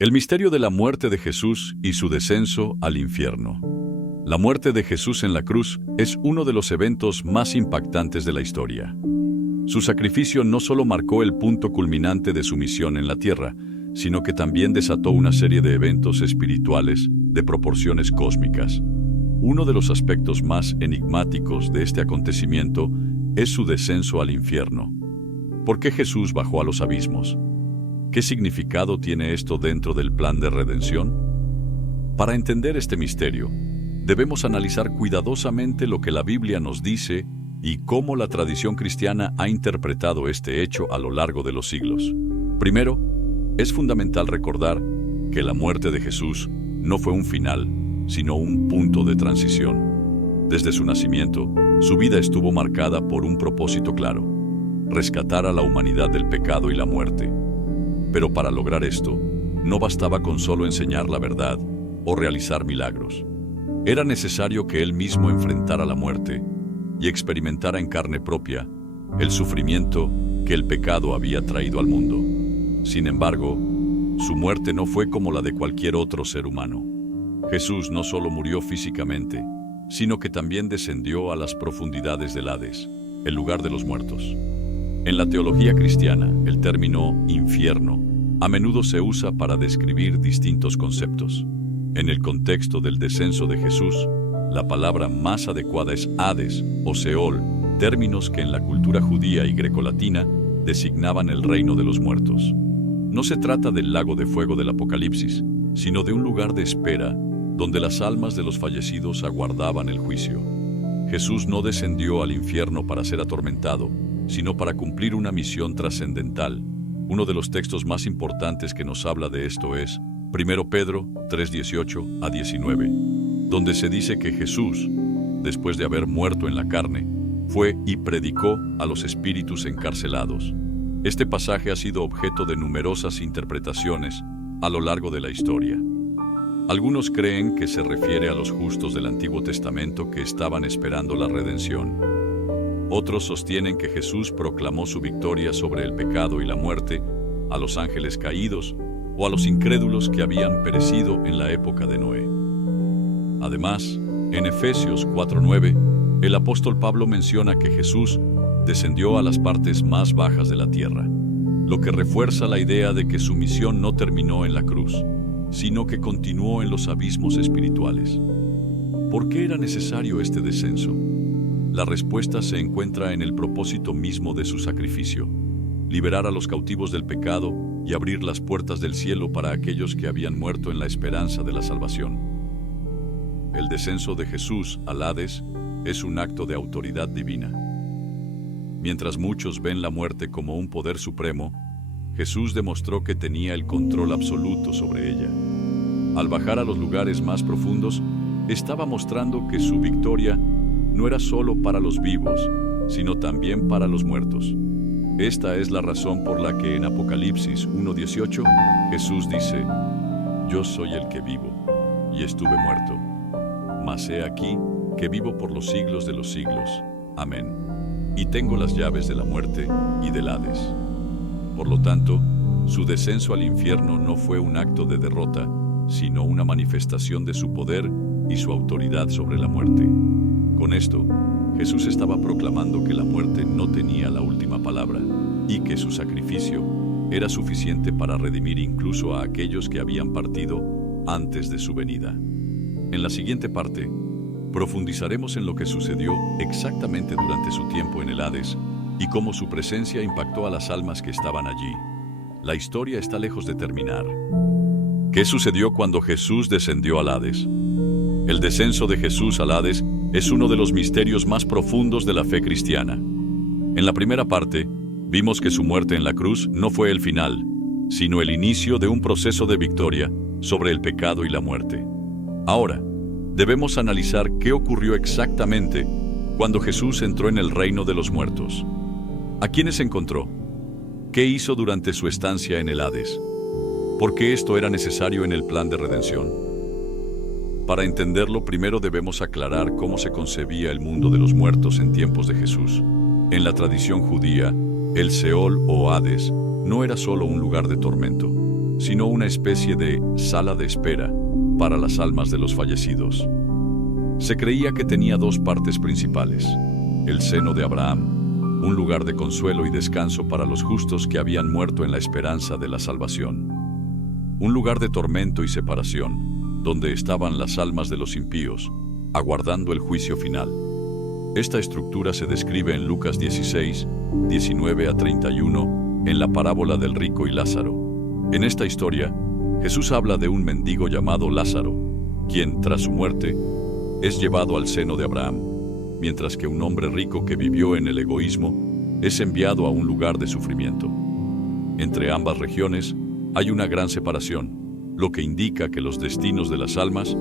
El misterio de la muerte de Jesús y su descenso al infierno. La muerte de Jesús en la cruz es uno de los eventos más impactantes de la historia. Su sacrificio no solo marcó el punto culminante de su misión en la tierra, sino que también desató una serie de eventos espirituales de proporciones cósmicas. Uno de los aspectos más enigmáticos de este acontecimiento es su descenso al infierno. ¿Por qué Jesús bajó a los abismos? ¿Qué significado tiene esto dentro del plan de redención? Para entender este misterio, debemos analizar cuidadosamente lo que la Biblia nos dice y cómo la tradición cristiana ha interpretado este hecho a lo largo de los siglos. Primero, es fundamental recordar que la muerte de Jesús no fue un final, sino un punto de transición. Desde su nacimiento, su vida estuvo marcada por un propósito claro: rescatar a la humanidad del pecado y la muerte. Pero para lograr esto, no bastaba con solo enseñar la verdad o realizar milagros. Era necesario que él mismo enfrentara la muerte y experimentara en carne propia el sufrimiento que el pecado había traído al mundo. Sin embargo, su muerte no fue como la de cualquier otro ser humano. Jesús no solo murió físicamente, sino que también descendió a las profundidades del Hades, el lugar de los muertos. En la teología cristiana, el término infierno a menudo se usa para describir distintos conceptos. En el contexto del descenso de Jesús, la palabra más adecuada es Hades o Seol, términos que en la cultura judía y grecolatina designaban el reino de los muertos. No se trata del lago de fuego del Apocalipsis, sino de un lugar de espera donde las almas de los fallecidos aguardaban el juicio. Jesús no descendió al infierno para ser atormentado, sino para cumplir una misión trascendental. Uno de los textos más importantes que nos habla de esto es 1 Pedro 3:18-19, donde se dice que Jesús, después de haber muerto en la carne, fue y predicó a los espíritus encarcelados. Este pasaje ha sido objeto de numerosas interpretaciones a lo largo de la historia. Algunos creen que se refiere a los justos del Antiguo Testamento que estaban esperando la redención. Otros sostienen que Jesús proclamó su victoria sobre el pecado y la muerte a los ángeles caídos o a los incrédulos que habían perecido en la época de Noé. Además, en Efesios 4:9, el apóstol Pablo menciona que Jesús descendió a las partes más bajas de la tierra, lo que refuerza la idea de que su misión no terminó en la cruz, sino que continuó en los abismos espirituales. ¿Por qué era necesario este descenso? La respuesta se encuentra en el propósito mismo de su sacrificio: liberar a los cautivos del pecado y abrir las puertas del cielo para aquellos que habían muerto en la esperanza de la salvación. El descenso de Jesús al Hades es un acto de autoridad divina. Mientras muchos ven la muerte como un poder supremo, Jesús demostró que tenía el control absoluto sobre ella. Al bajar a los lugares más profundos, estaba mostrando que su victoria no era solo para los vivos, sino también para los muertos. Esta es la razón por la que en Apocalipsis 1:18 Jesús dice: «Yo soy el que vivo, y estuve muerto, mas he aquí que vivo por los siglos de los siglos. Amén. Y tengo las llaves de la muerte y del Hades». Por lo tanto, su descenso al infierno no fue un acto de derrota, sino una manifestación de su poder y su autoridad sobre la muerte. Con esto, Jesús estaba proclamando que la muerte no tenía la última palabra y que su sacrificio era suficiente para redimir incluso a aquellos que habían partido antes de su venida. En la siguiente parte, profundizaremos en lo que sucedió exactamente durante su tiempo en el Hades y cómo su presencia impactó a las almas que estaban allí. La historia está lejos de terminar. ¿Qué sucedió cuando Jesús descendió al Hades? El descenso de Jesús al Hades es uno de los misterios más profundos de la fe cristiana. En la primera parte, vimos que su muerte en la cruz no fue el final, sino el inicio de un proceso de victoria sobre el pecado y la muerte. Ahora, debemos analizar qué ocurrió exactamente cuando Jesús entró en el reino de los muertos. ¿A quiénes encontró? ¿Qué hizo durante su estancia en el Hades? ¿Por qué esto era necesario en el plan de redención? Para entenderlo, primero debemos aclarar cómo se concebía el mundo de los muertos en tiempos de Jesús. En la tradición judía, el Seol o Hades no era solo un lugar de tormento, sino una especie de sala de espera para las almas de los fallecidos. Se creía que tenía dos partes principales: el seno de Abraham, un lugar de consuelo y descanso para los justos que habían muerto en la esperanza de la salvación; un lugar de tormento y separación, donde estaban las almas de los impíos, aguardando el juicio final. Esta estructura se describe en Lucas 16, 19 a 31, en la parábola del rico y Lázaro. En esta historia, Jesús habla de un mendigo llamado Lázaro, quien, tras su muerte, es llevado al seno de Abraham, mientras que un hombre rico que vivió en el egoísmo es enviado a un lugar de sufrimiento. Entre ambas regiones hay una gran separación, lo que indica que los destinos de las almas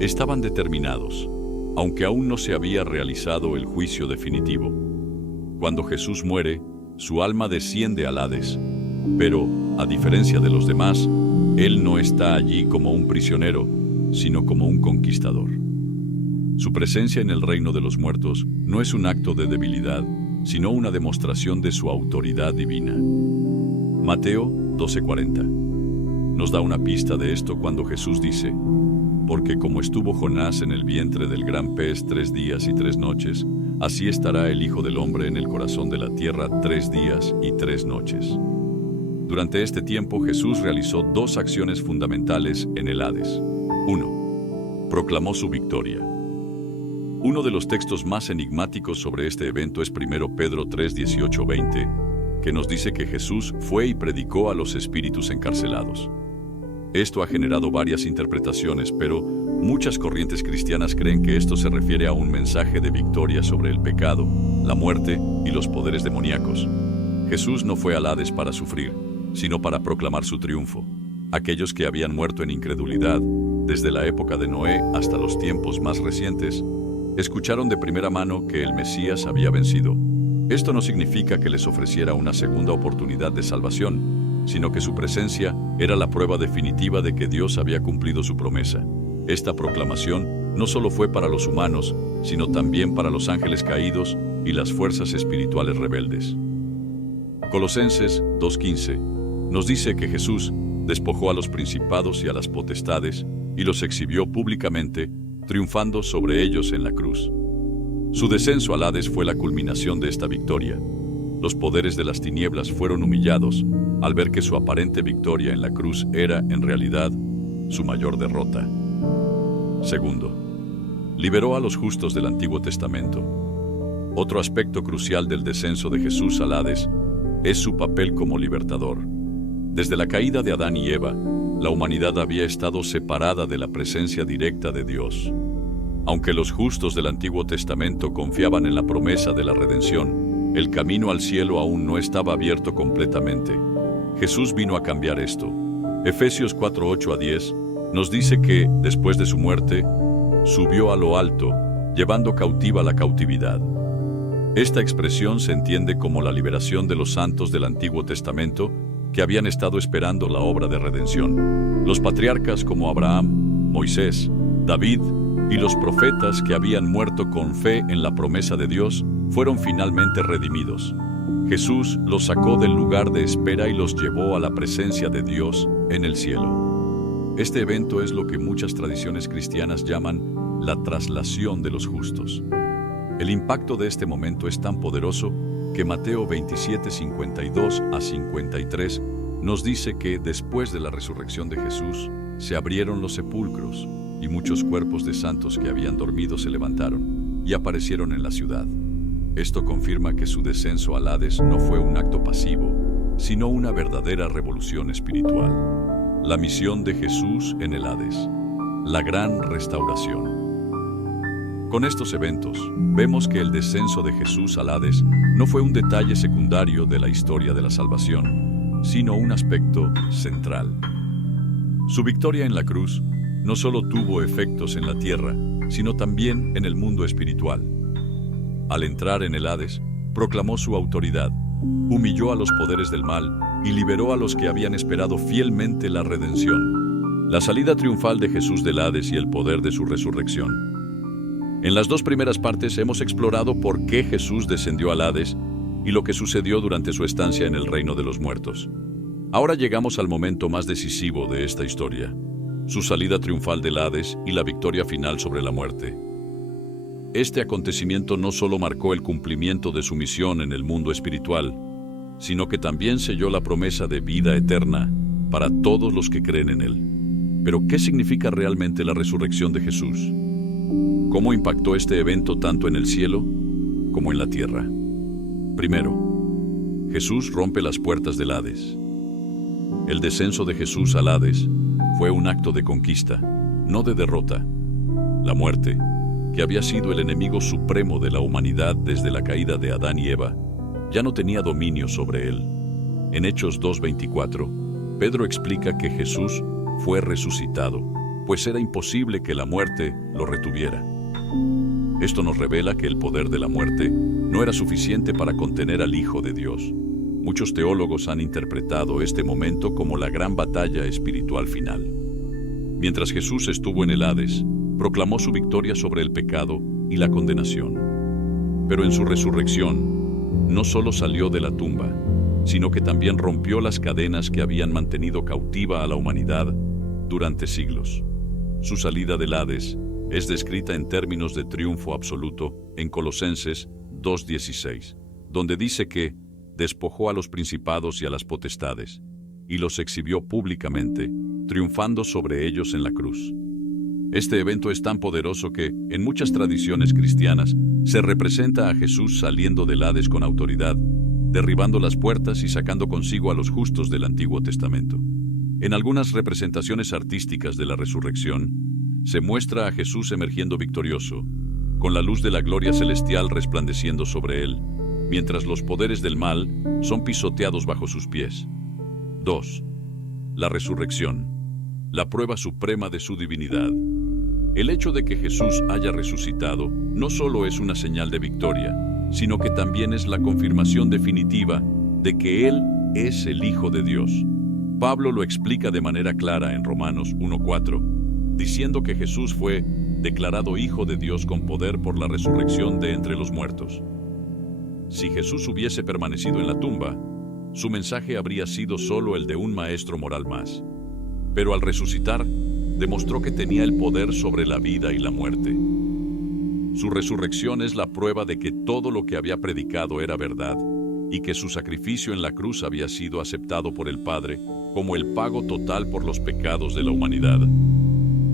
estaban determinados, aunque aún no se había realizado el juicio definitivo. Cuando Jesús muere, su alma desciende al Hades, pero, a diferencia de los demás, Él no está allí como un prisionero, sino como un conquistador. Su presencia en el reino de los muertos no es un acto de debilidad, sino una demostración de su autoridad divina. Mateo 12:40 nos da una pista de esto cuando Jesús dice: «Porque como estuvo Jonás en el vientre del gran pez 3 días y 3 noches, así estará el Hijo del Hombre en el corazón de la tierra 3 días y 3 noches». Durante este tiempo Jesús realizó dos acciones fundamentales en el Hades. 1. Proclamó su victoria. Uno de los textos más enigmáticos sobre este evento es 1 Pedro 3, 18-20, que nos dice que Jesús fue y predicó a los espíritus encarcelados. Esto ha generado varias interpretaciones, pero muchas corrientes cristianas creen que esto se refiere a un mensaje de victoria sobre el pecado, la muerte y los poderes demoníacos. Jesús no fue al Hades para sufrir, sino para proclamar su triunfo. Aquellos que habían muerto en incredulidad, desde la época de Noé hasta los tiempos más recientes, escucharon de primera mano que el Mesías había vencido. Esto no significa que les ofreciera una segunda oportunidad de salvación, sino que su presencia era la prueba definitiva de que Dios había cumplido su promesa. Esta proclamación no solo fue para los humanos, sino también para los ángeles caídos y las fuerzas espirituales rebeldes. Colosenses 2:15 nos dice que Jesús despojó a los principados y a las potestades y los exhibió públicamente, triunfando sobre ellos en la cruz. Su descenso al Hades fue la culminación de esta victoria. Los poderes de las tinieblas fueron humillados al ver que su aparente victoria en la cruz era, en realidad, su mayor derrota. Segundo, liberó a los justos del Antiguo Testamento. Otro aspecto crucial del descenso de Jesús al Hades es su papel como libertador. Desde la caída de Adán y Eva, la humanidad había estado separada de la presencia directa de Dios. Aunque los justos del Antiguo Testamento confiaban en la promesa de la redención, el camino al cielo aún no estaba abierto completamente. Jesús vino a cambiar esto. Efesios 4:8-10 nos dice que, después de su muerte, subió a lo alto, llevando cautiva la cautividad. Esta expresión se entiende como la liberación de los santos del Antiguo Testamento que habían estado esperando la obra de redención. Los patriarcas como Abraham, Moisés, David y los profetas que habían muerto con fe en la promesa de Dios fueron finalmente redimidos. Jesús los sacó del lugar de espera y los llevó a la presencia de Dios en el cielo. Este evento es lo que muchas tradiciones cristianas llaman la traslación de los justos. El impacto de este momento es tan poderoso que Mateo 27, 52-53 nos dice que después de la resurrección de Jesús se abrieron los sepulcros y muchos cuerpos de santos que habían dormido se levantaron y aparecieron en la ciudad. Esto confirma que su descenso al Hades no fue un acto pasivo, sino una verdadera revolución espiritual. La misión de Jesús en el Hades, la gran restauración. Con estos eventos, vemos que el descenso de Jesús al Hades no fue un detalle secundario de la historia de la salvación, sino un aspecto central. Su victoria en la cruz no solo tuvo efectos en la tierra, sino también en el mundo espiritual. Al entrar en el Hades, proclamó su autoridad, humilló a los poderes del mal y liberó a los que habían esperado fielmente la redención. La salida triunfal de Jesús del Hades y el poder de su resurrección. En las dos primeras partes hemos explorado por qué Jesús descendió al Hades y lo que sucedió durante su estancia en el reino de los muertos. Ahora llegamos al momento más decisivo de esta historia, su salida triunfal del Hades y la victoria final sobre la muerte. Este acontecimiento no solo marcó el cumplimiento de su misión en el mundo espiritual, sino que también selló la promesa de vida eterna para todos los que creen en Él. Pero, ¿qué significa realmente la resurrección de Jesús? ¿Cómo impactó este evento tanto en el cielo como en la tierra? Primero, Jesús rompe las puertas del Hades. El descenso de Jesús al Hades fue un acto de conquista, no de derrota. La muerte, que había sido el enemigo supremo de la humanidad desde la caída de Adán y Eva, ya no tenía dominio sobre él. En Hechos 2:24, Pedro explica que Jesús fue resucitado, pues era imposible que la muerte lo retuviera. Esto nos revela que el poder de la muerte no era suficiente para contener al Hijo de Dios. Muchos teólogos han interpretado este momento como la gran batalla espiritual final. Mientras Jesús estuvo en el Hades, proclamó su victoria sobre el pecado y la condenación. Pero en su resurrección, no solo salió de la tumba, sino que también rompió las cadenas que habían mantenido cautiva a la humanidad durante siglos. Su salida del Hades es descrita en términos de triunfo absoluto en Colosenses 2:16, donde dice que despojó a los principados y a las potestades, y los exhibió públicamente, triunfando sobre ellos en la cruz. Este evento es tan poderoso que, en muchas tradiciones cristianas, se representa a Jesús saliendo del Hades con autoridad, derribando las puertas y sacando consigo a los justos del Antiguo Testamento. En algunas representaciones artísticas de la resurrección, se muestra a Jesús emergiendo victorioso, con la luz de la gloria celestial resplandeciendo sobre él, mientras los poderes del mal son pisoteados bajo sus pies. 2. La resurrección, la prueba suprema de su divinidad. El hecho de que Jesús haya resucitado no solo es una señal de victoria, sino que también es la confirmación definitiva de que Él es el Hijo de Dios. Pablo lo explica de manera clara en Romanos 1:4, diciendo que Jesús fue declarado Hijo de Dios con poder por la resurrección de entre los muertos. Si Jesús hubiese permanecido en la tumba, su mensaje habría sido solo el de un maestro moral más. Pero al resucitar, demostró que tenía el poder sobre la vida y la muerte. Su resurrección es la prueba de que todo lo que había predicado era verdad y que su sacrificio en la cruz había sido aceptado por el Padre como el pago total por los pecados de la humanidad.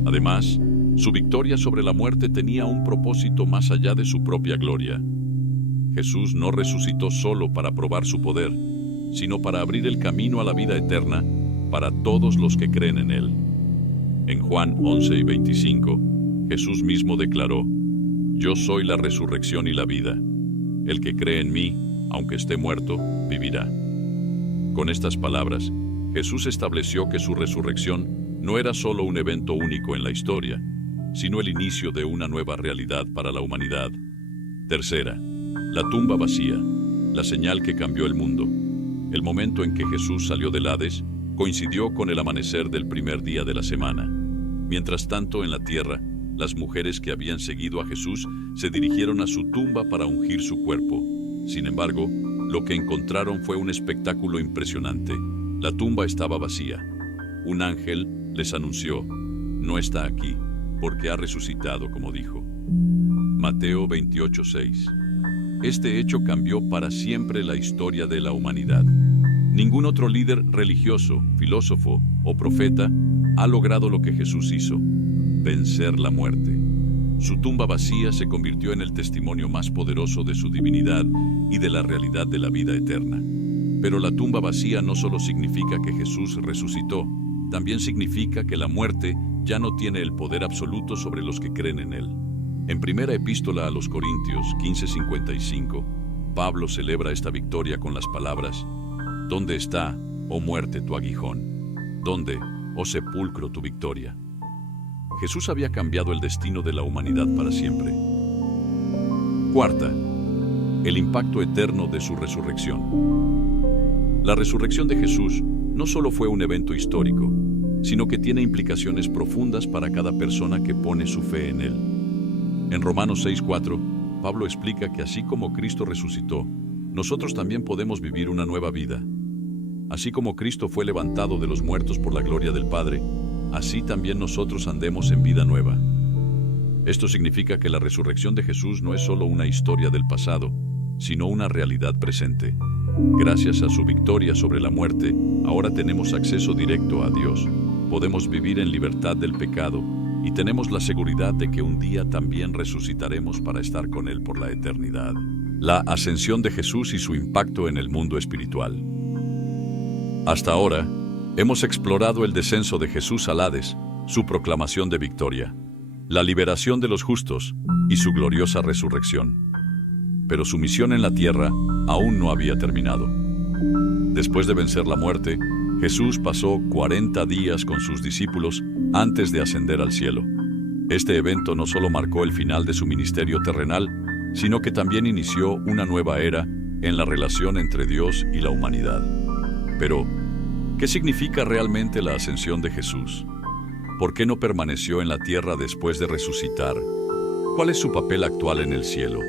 Además, su victoria sobre la muerte tenía un propósito más allá de su propia gloria. Jesús no resucitó solo para probar su poder, sino para abrir el camino a la vida eterna para todos los que creen en Él. En Juan 11:25, Jesús mismo declaró: «Yo soy la resurrección y la vida. El que cree en mí, aunque esté muerto, vivirá». Con estas palabras, Jesús estableció que su resurrección no era solo un evento único en la historia, sino el inicio de una nueva realidad para la humanidad. Tercera, la tumba vacía, la señal que cambió el mundo. El momento en que Jesús salió del Hades coincidió con el amanecer del primer día de la semana. Mientras tanto, en la tierra, las mujeres que habían seguido a Jesús se dirigieron a su tumba para ungir su cuerpo. Sin embargo, lo que encontraron fue un espectáculo impresionante. La tumba estaba vacía. Un ángel les anunció: «No está aquí, porque ha resucitado como dijo». Mateo 28:6. Este hecho cambió para siempre la historia de la humanidad. Ningún otro líder religioso, filósofo o profeta ha logrado lo que Jesús hizo: vencer la muerte. Su tumba vacía se convirtió en el testimonio más poderoso de su divinidad y de la realidad de la vida eterna. Pero la tumba vacía no solo significa que Jesús resucitó, también significa que la muerte ya no tiene el poder absoluto sobre los que creen en Él. En primera epístola a los Corintios 15:55, Pablo celebra esta victoria con las palabras: «¿Dónde está, oh muerte, tu aguijón? ¿Dónde, oh sepulcro, tu victoria?». Jesús había cambiado el destino de la humanidad para siempre. Cuarta, el impacto eterno de su resurrección. La resurrección de Jesús no solo fue un evento histórico, sino que tiene implicaciones profundas para cada persona que pone su fe en Él. En Romanos 6:4, Pablo explica que así como Cristo resucitó, nosotros también podemos vivir una nueva vida. Así como Cristo fue levantado de los muertos por la gloria del Padre, así también nosotros andemos en vida nueva. Esto significa que la resurrección de Jesús no es solo una historia del pasado, sino una realidad presente. Gracias a su victoria sobre la muerte, ahora tenemos acceso directo a Dios. Podemos vivir en libertad del pecado y tenemos la seguridad de que un día también resucitaremos para estar con Él por la eternidad. La ascensión de Jesús y su impacto en el mundo espiritual. Hasta ahora, hemos explorado el descenso de Jesús al Hades, su proclamación de victoria, la liberación de los justos y su gloriosa resurrección. Pero su misión en la tierra aún no había terminado. Después de vencer la muerte, Jesús pasó 40 días con sus discípulos antes de ascender al cielo. Este evento no solo marcó el final de su ministerio terrenal, sino que también inició una nueva era en la relación entre Dios y la humanidad. Pero, ¿qué significa realmente la ascensión de Jesús? ¿Por qué no permaneció en la tierra después de resucitar? ¿Cuál es su papel actual en el cielo?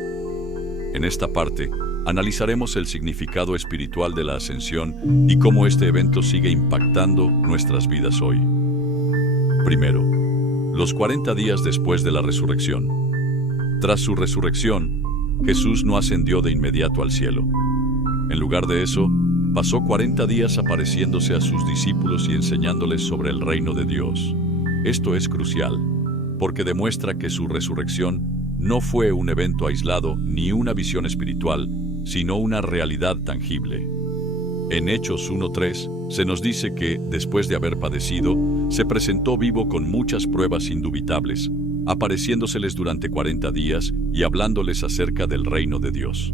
En esta parte, analizaremos el significado espiritual de la ascensión y cómo este evento sigue impactando nuestras vidas hoy. Primero, los 40 días después de la resurrección. Tras su resurrección, Jesús no ascendió de inmediato al cielo. En lugar de eso, pasó 40 días apareciéndose a sus discípulos y enseñándoles sobre el reino de Dios. Esto es crucial, porque demuestra que su resurrección no fue un evento aislado ni una visión espiritual, sino una realidad tangible. En Hechos 1:3 se nos dice que, después de haber padecido, se presentó vivo con muchas pruebas indubitables, apareciéndoseles durante 40 días y hablándoles acerca del reino de Dios.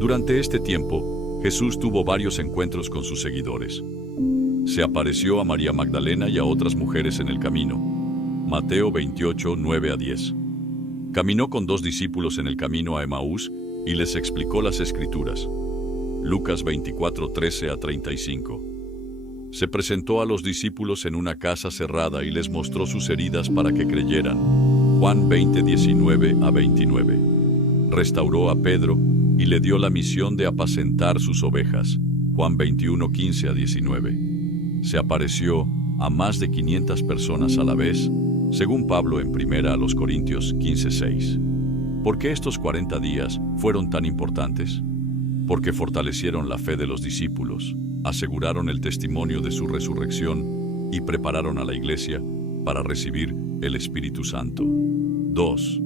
Durante este tiempo, Jesús tuvo varios encuentros con sus seguidores. Se apareció a María Magdalena y a otras mujeres en el camino. Mateo 28, 9-10. Caminó con 2 discípulos en el camino a Emaús y les explicó las Escrituras. Lucas 24, 13-35. Se presentó a los discípulos en una casa cerrada y les mostró sus heridas para que creyeran. Juan 20, 19-29. Restauró a Pedro y le dio la misión de apacentar sus ovejas. Juan 21, 15-19. Se apareció a más de 500 personas a la vez, según Pablo en 1 Corintios 15:6. ¿Por qué estos 40 días fueron tan importantes? Porque fortalecieron la fe de los discípulos, aseguraron el testimonio de su resurrección y prepararon a la iglesia para recibir el Espíritu Santo. 2.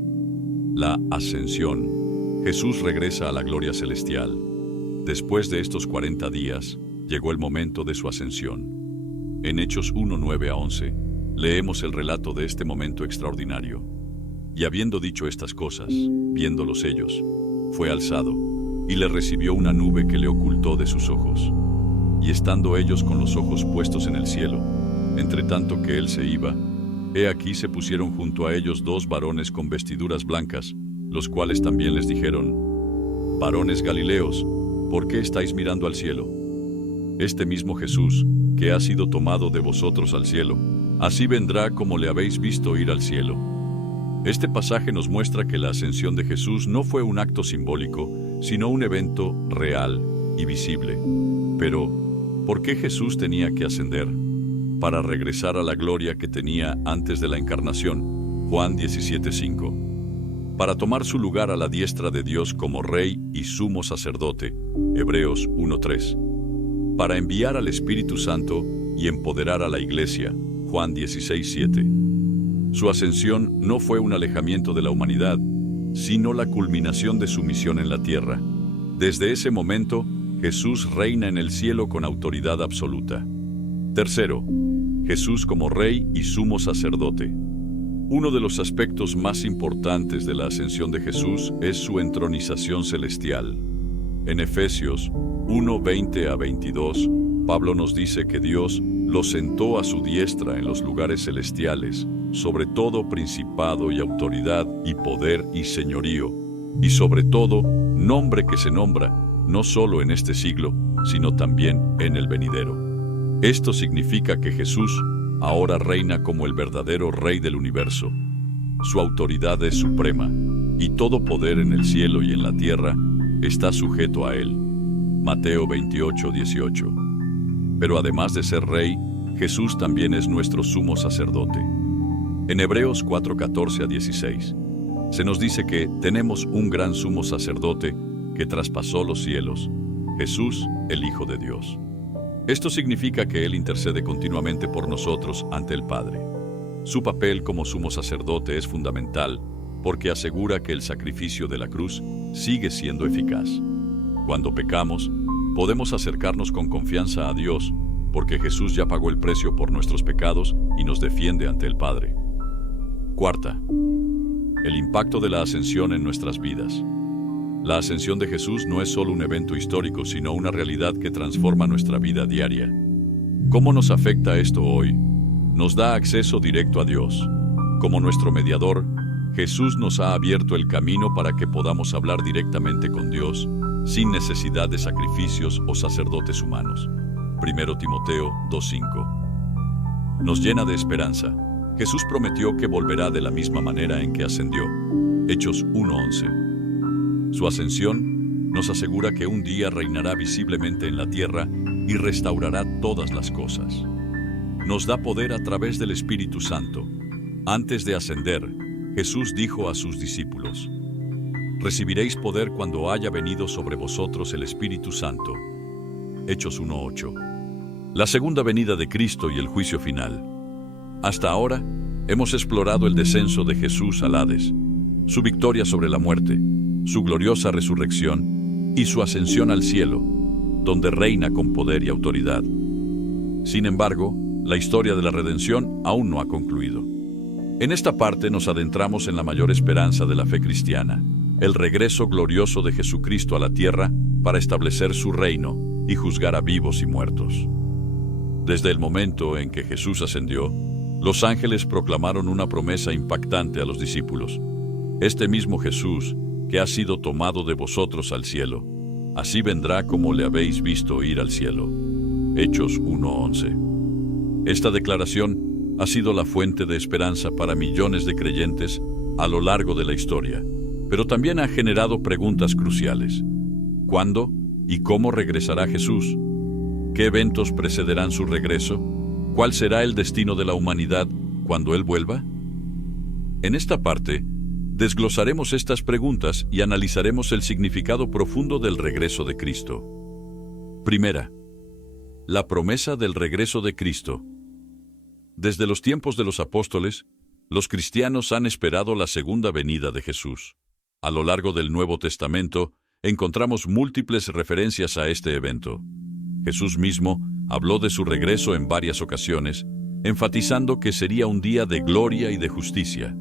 La ascensión. Jesús regresa a la gloria celestial. Después de estos 40 días, llegó el momento de su ascensión. En Hechos 1, 9-11, leemos el relato de este momento extraordinario. Y habiendo dicho estas cosas, viéndolos ellos, fue alzado, y le recibió una nube que le ocultó de sus ojos. Y estando ellos con los ojos puestos en el cielo, entre tanto que él se iba, he aquí se pusieron junto a ellos 2 varones con vestiduras blancas, los cuales también les dijeron: Varones Galileos, ¿por qué estáis mirando al cielo? Este mismo Jesús, que ha sido tomado de vosotros al cielo, así vendrá como le habéis visto ir al cielo. Este pasaje nos muestra que la ascensión de Jesús no fue un acto simbólico, sino un evento real y visible. Pero, ¿por qué Jesús tenía que ascender? Para regresar a la gloria que tenía antes de la encarnación, Juan 17:5. Para tomar su lugar a la diestra de Dios como Rey y Sumo Sacerdote, Hebreos 1:3. Para enviar al Espíritu Santo y empoderar a la Iglesia, Juan 16:7. Su ascensión no fue un alejamiento de la humanidad, sino la culminación de su misión en la tierra. Desde ese momento, Jesús reina en el cielo con autoridad absoluta. Tercero, Jesús como Rey y Sumo Sacerdote. Uno de los aspectos más importantes de la ascensión de Jesús es su entronización celestial. En Efesios 1:20-22, Pablo nos dice que Dios lo sentó a su diestra en los lugares celestiales, sobre todo principado y autoridad y poder y señorío, y sobre todo nombre que se nombra, no solo en este siglo, sino también en el venidero. Esto significa que Jesús ahora reina como el verdadero Rey del universo. Su autoridad es suprema, y todo poder en el cielo y en la tierra está sujeto a él. Mateo 28:18. Pero además de ser Rey, Jesús también es nuestro sumo sacerdote. En Hebreos 4:14-16, se nos dice que tenemos un gran sumo sacerdote que traspasó los cielos, Jesús, el Hijo de Dios. Esto significa que Él intercede continuamente por nosotros ante el Padre. Su papel como sumo sacerdote es fundamental porque asegura que el sacrificio de la cruz sigue siendo eficaz. Cuando pecamos, podemos acercarnos con confianza a Dios porque Jesús ya pagó el precio por nuestros pecados y nos defiende ante el Padre. Cuarta, el impacto de la ascensión en nuestras vidas. La ascensión de Jesús no es solo un evento histórico, sino una realidad que transforma nuestra vida diaria. ¿Cómo nos afecta esto hoy? Nos da acceso directo a Dios. Como nuestro mediador, Jesús nos ha abierto el camino para que podamos hablar directamente con Dios, sin necesidad de sacrificios o sacerdotes humanos. 1 Timoteo 2:5. Nos llena de esperanza. Jesús prometió que volverá de la misma manera en que ascendió. Hechos 1:11. Su ascensión nos asegura que un día reinará visiblemente en la tierra y restaurará todas las cosas. Nos da poder a través del Espíritu Santo. Antes de ascender, Jesús dijo a sus discípulos: «Recibiréis poder cuando haya venido sobre vosotros el Espíritu Santo». Hechos 1:8. La segunda venida de Cristo y el juicio final. Hasta ahora, hemos explorado el descenso de Jesús al Hades, su victoria sobre la muerte, su gloriosa resurrección y su ascensión al cielo, donde reina con poder y autoridad. Sin embargo, la historia de la redención aún no ha concluido. En esta parte nos adentramos en la mayor esperanza de la fe cristiana, el regreso glorioso de Jesucristo a la tierra para establecer su reino y juzgar a vivos y muertos. Desde el momento en que Jesús ascendió, los ángeles proclamaron una promesa impactante a los discípulos. Este mismo Jesús, que ha sido tomado de vosotros al cielo, así vendrá como le habéis visto ir al cielo. Hechos 1:11. Esta declaración ha sido la fuente de esperanza para millones de creyentes a lo largo de la historia, pero también ha generado preguntas cruciales. ¿Cuándo y cómo regresará Jesús? ¿Qué eventos precederán su regreso? ¿Cuál será el destino de la humanidad cuando Él vuelva? En esta parte, desglosaremos estas preguntas y analizaremos el significado profundo del regreso de Cristo. Primera, la promesa del regreso de Cristo. Desde los tiempos de los apóstoles, los cristianos han esperado la segunda venida de Jesús. A lo largo del Nuevo Testamento, encontramos múltiples referencias a este evento. Jesús mismo habló de su regreso en varias ocasiones, enfatizando que sería un día de gloria y de justicia.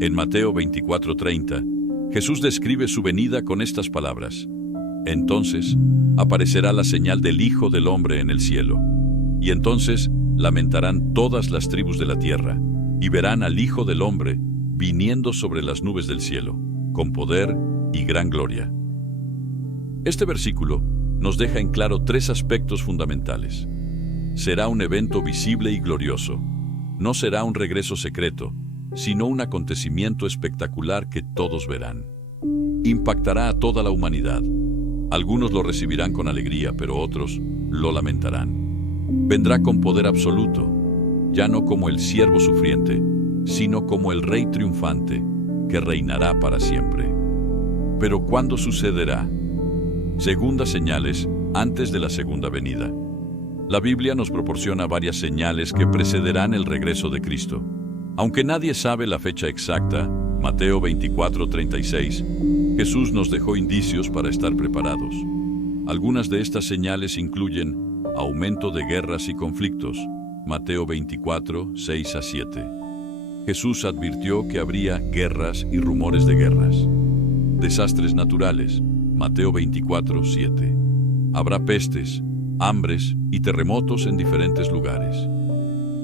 En Mateo 24:30, Jesús describe su venida con estas palabras: «Entonces aparecerá la señal del Hijo del Hombre en el cielo, y entonces lamentarán todas las tribus de la tierra, y verán al Hijo del Hombre viniendo sobre las nubes del cielo, con poder y gran gloria». Este versículo nos deja en claro tres aspectos fundamentales. Será un evento visible y glorioso. No será un regreso secreto, sino un acontecimiento espectacular que todos verán. Impactará a toda la humanidad. Algunos lo recibirán con alegría, pero otros lo lamentarán. Vendrá con poder absoluto, ya no como el siervo sufriente, sino como el Rey triunfante, que reinará para siempre. Pero ¿cuándo sucederá? Segundas señales antes de la segunda venida. La Biblia nos proporciona varias señales que precederán el regreso de Cristo. Aunque nadie sabe la fecha exacta, Mateo 24:36, Jesús nos dejó indicios para estar preparados. Algunas de estas señales incluyen aumento de guerras y conflictos, Mateo 24:6-7. Jesús advirtió que habría guerras y rumores de guerras. Desastres naturales, Mateo 24:7. Habrá pestes, hambres y terremotos en diferentes lugares.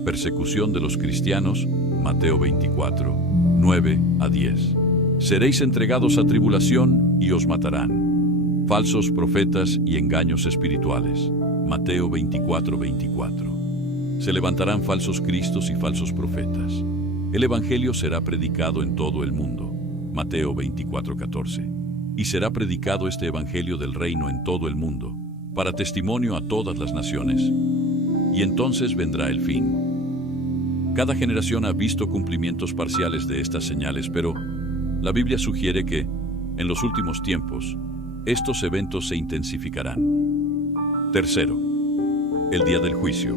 Persecución de los cristianos, Mateo 24:9-10. Seréis entregados a tribulación y os matarán. Falsos profetas y engaños espirituales, Mateo 24:24. Se levantarán falsos cristos y falsos profetas. El evangelio será predicado en todo el mundo, Mateo 24:14. Y será predicado este evangelio del reino en todo el mundo, para testimonio a todas las naciones, y entonces vendrá el fin. Cada generación ha visto cumplimientos parciales de estas señales, pero la Biblia sugiere que, en los últimos tiempos, estos eventos se intensificarán. Tercero, el día del juicio,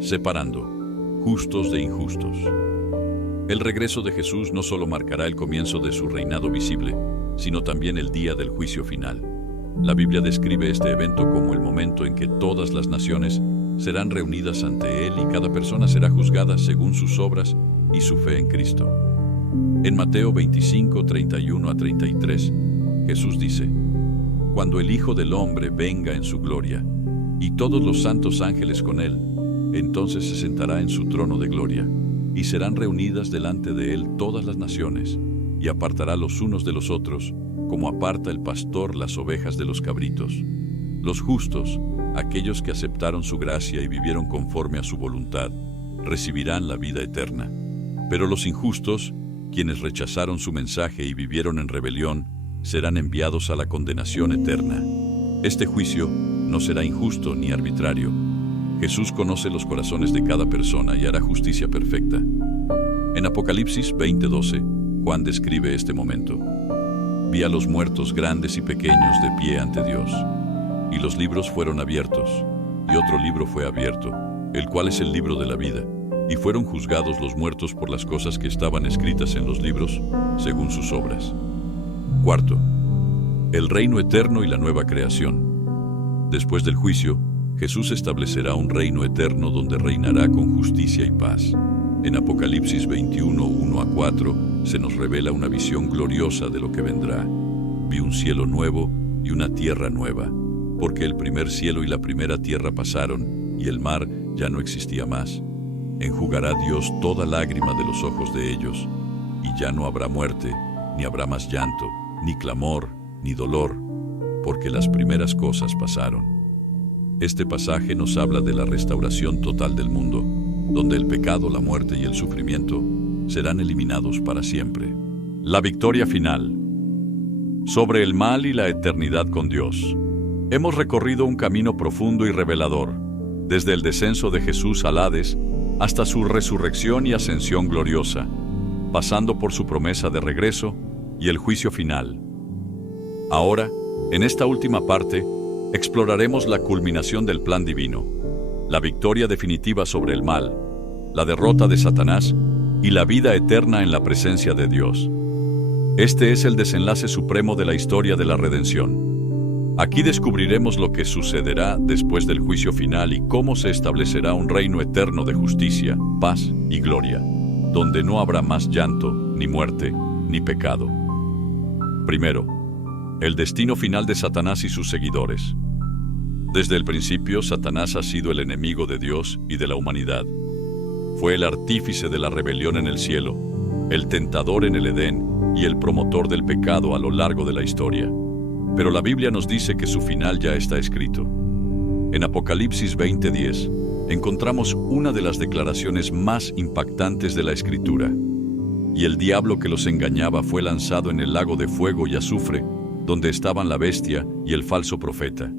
separando justos de injustos. El regreso de Jesús no solo marcará el comienzo de su reinado visible, sino también el día del juicio final. La Biblia describe este evento como el momento en que todas las naciones serán reunidas ante Él y cada persona será juzgada según sus obras y su fe en Cristo. En Mateo 25, 31 a 33, Jesús dice: Cuando el Hijo del Hombre venga en su gloria, y todos los santos ángeles con Él, entonces se sentará en su trono de gloria, y serán reunidas delante de Él todas las naciones, y apartará los unos de los otros, como aparta el pastor las ovejas de los cabritos. Los justos, aquellos que aceptaron su gracia y vivieron conforme a su voluntad, recibirán la vida eterna. Pero los injustos, quienes rechazaron su mensaje y vivieron en rebelión, serán enviados a la condenación eterna. Este juicio no será injusto ni arbitrario. Jesús conoce los corazones de cada persona y hará justicia perfecta. En Apocalipsis 20:12, Juan describe este momento. Vi a los muertos grandes y pequeños de pie ante Dios, y los libros fueron abiertos, y otro libro fue abierto, el cual es el libro de la vida, y fueron juzgados los muertos por las cosas que estaban escritas en los libros, según sus obras. Cuarto, el reino eterno y la nueva creación. Después del juicio, Jesús establecerá un reino eterno donde reinará con justicia y paz. En Apocalipsis 21, 1 a 4, se nos revela una visión gloriosa de lo que vendrá. Vi un cielo nuevo y una tierra nueva, porque el primer cielo y la primera tierra pasaron, y el mar ya no existía más. Enjugará Dios toda lágrima de los ojos de ellos, y ya no habrá muerte, ni habrá más llanto, ni clamor, ni dolor, porque las primeras cosas pasaron. Este pasaje nos habla de la restauración total del mundo, donde el pecado, la muerte y el sufrimiento serán eliminados para siempre. La victoria final. Sobre el mal y la eternidad con Dios. Hemos recorrido un camino profundo y revelador, desde el descenso de Jesús al Hades hasta su resurrección y ascensión gloriosa, pasando por su promesa de regreso y el juicio final. Ahora, en esta última parte, exploraremos la culminación del plan divino, la victoria definitiva sobre el mal, la derrota de Satanás y la vida eterna en la presencia de Dios. Este es el desenlace supremo de la historia de la redención. Aquí descubriremos lo que sucederá después del juicio final y cómo se establecerá un reino eterno de justicia, paz y gloria, donde no habrá más llanto, ni muerte, ni pecado. Primero, el destino final de Satanás y sus seguidores. Desde el principio, Satanás ha sido el enemigo de Dios y de la humanidad. Fue el artífice de la rebelión en el cielo, el tentador en el Edén y el promotor del pecado a lo largo de la historia. Pero la Biblia nos dice que su final ya está escrito. En Apocalipsis 20:10 encontramos una de las declaraciones más impactantes de la Escritura. Y el diablo que los engañaba fue lanzado en el lago de fuego y azufre, donde estaban la bestia y el falso profeta,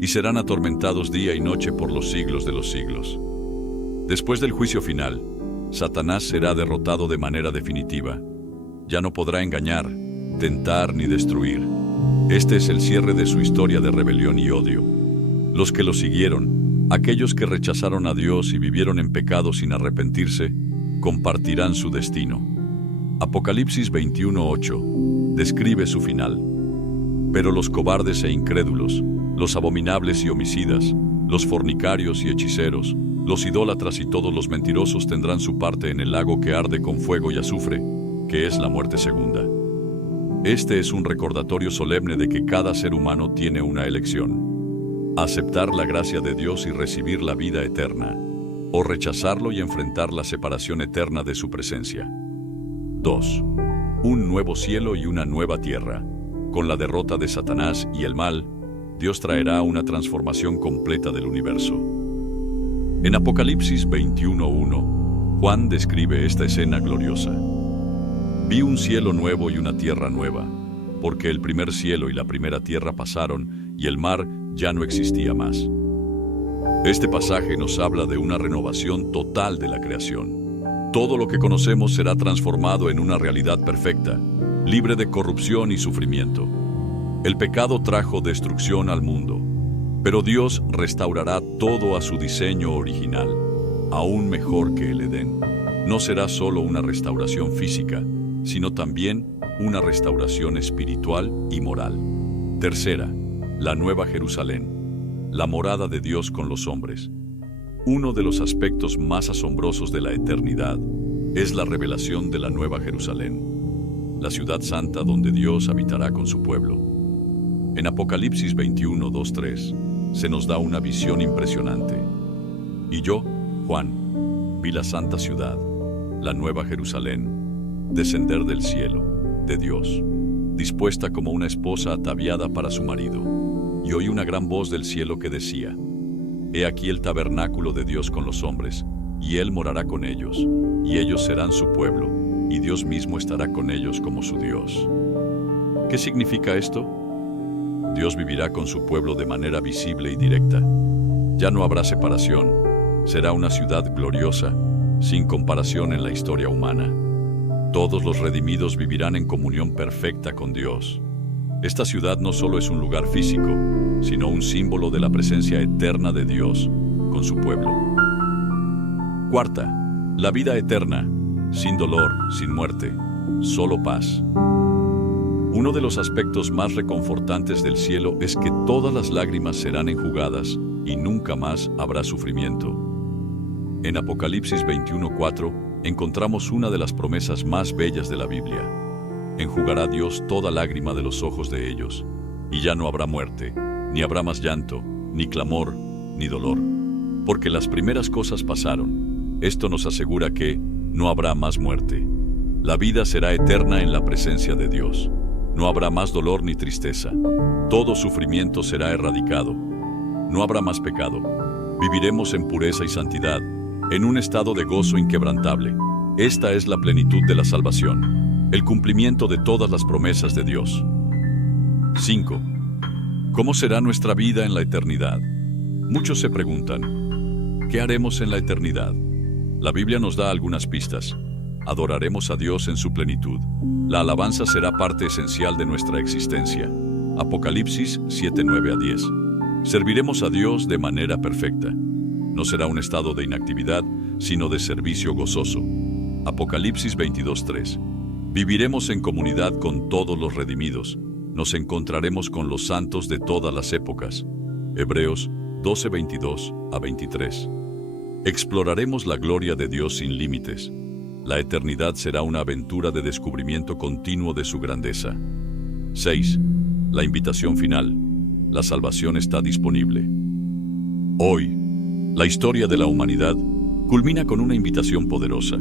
y serán atormentados día y noche por los siglos de los siglos. Después del juicio final, Satanás será derrotado de manera definitiva. Ya no podrá engañar, tentar ni destruir. Este es el cierre de su historia de rebelión y odio. Los que lo siguieron, aquellos que rechazaron a Dios y vivieron en pecado sin arrepentirse, compartirán su destino. Apocalipsis 21:8 describe su final. Pero los cobardes e incrédulos, los abominables y homicidas, los fornicarios y hechiceros, los idólatras y todos los mentirosos tendrán su parte en el lago que arde con fuego y azufre, que es la muerte segunda. Este es un recordatorio solemne de que cada ser humano tiene una elección: aceptar la gracia de Dios y recibir la vida eterna, o rechazarlo y enfrentar la separación eterna de su presencia. 2. Un nuevo cielo y una nueva tierra. Con la derrota de Satanás y el mal, Dios traerá una transformación completa del universo. En Apocalipsis 21:1, Juan describe esta escena gloriosa. Vi un cielo nuevo y una tierra nueva, porque el primer cielo y la primera tierra pasaron y el mar ya no existía más. Este pasaje nos habla de una renovación total de la creación. Todo lo que conocemos será transformado en una realidad perfecta, libre de corrupción y sufrimiento. El pecado trajo destrucción al mundo, pero Dios restaurará todo a su diseño original, aún mejor que el Edén. No será solo una restauración física, sino también una restauración espiritual y moral. Tercera, la Nueva Jerusalén, la morada de Dios con los hombres. Uno de los aspectos más asombrosos de la eternidad es la revelación de la Nueva Jerusalén, la ciudad santa donde Dios habitará con su pueblo. En Apocalipsis 21, 2-3, se nos da una visión impresionante. Y yo, Juan, vi la santa ciudad, la Nueva Jerusalén, descender del cielo, de Dios, dispuesta como una esposa ataviada para su marido. Y oí una gran voz del cielo que decía: He aquí el tabernáculo de Dios con los hombres, y Él morará con ellos, y ellos serán su pueblo, y Dios mismo estará con ellos como su Dios. ¿Qué significa esto? Dios vivirá con su pueblo de manera visible y directa. Ya no habrá separación. Será una ciudad gloriosa, sin comparación en la historia humana. Todos los redimidos vivirán en comunión perfecta con Dios. Esta ciudad no solo es un lugar físico, sino un símbolo de la presencia eterna de Dios con su pueblo. Cuarta, la vida eterna, sin dolor, sin muerte, solo paz. Uno de los aspectos más reconfortantes del cielo es que todas las lágrimas serán enjugadas y nunca más habrá sufrimiento. En Apocalipsis 21:4 encontramos una de las promesas más bellas de la Biblia. Enjugará Dios toda lágrima de los ojos de ellos, y ya no habrá muerte, ni habrá más llanto, ni clamor, ni dolor. Porque las primeras cosas pasaron. Esto nos asegura que no habrá más muerte. La vida será eterna en la presencia de Dios. No habrá más dolor ni tristeza. Todo sufrimiento será erradicado. No habrá más pecado. Viviremos en pureza y santidad, en un estado de gozo inquebrantable. Esta es la plenitud de la salvación, el cumplimiento de todas las promesas de Dios. 5. ¿Cómo será nuestra vida en la eternidad? Muchos se preguntan, ¿qué haremos en la eternidad? La Biblia nos da algunas pistas. Adoraremos a Dios en su plenitud. La alabanza será parte esencial de nuestra existencia. Apocalipsis 7:9-10. Serviremos a Dios de manera perfecta. No será un estado de inactividad, sino de servicio gozoso. Apocalipsis 22:3. Viviremos en comunidad con todos los redimidos. Nos encontraremos con los santos de todas las épocas. Hebreos 12:22-23. Exploraremos la gloria de Dios sin límites. La eternidad será una aventura de descubrimiento continuo de su grandeza. 6. La invitación final. La salvación está disponible. Hoy, la historia de la humanidad culmina con una invitación poderosa.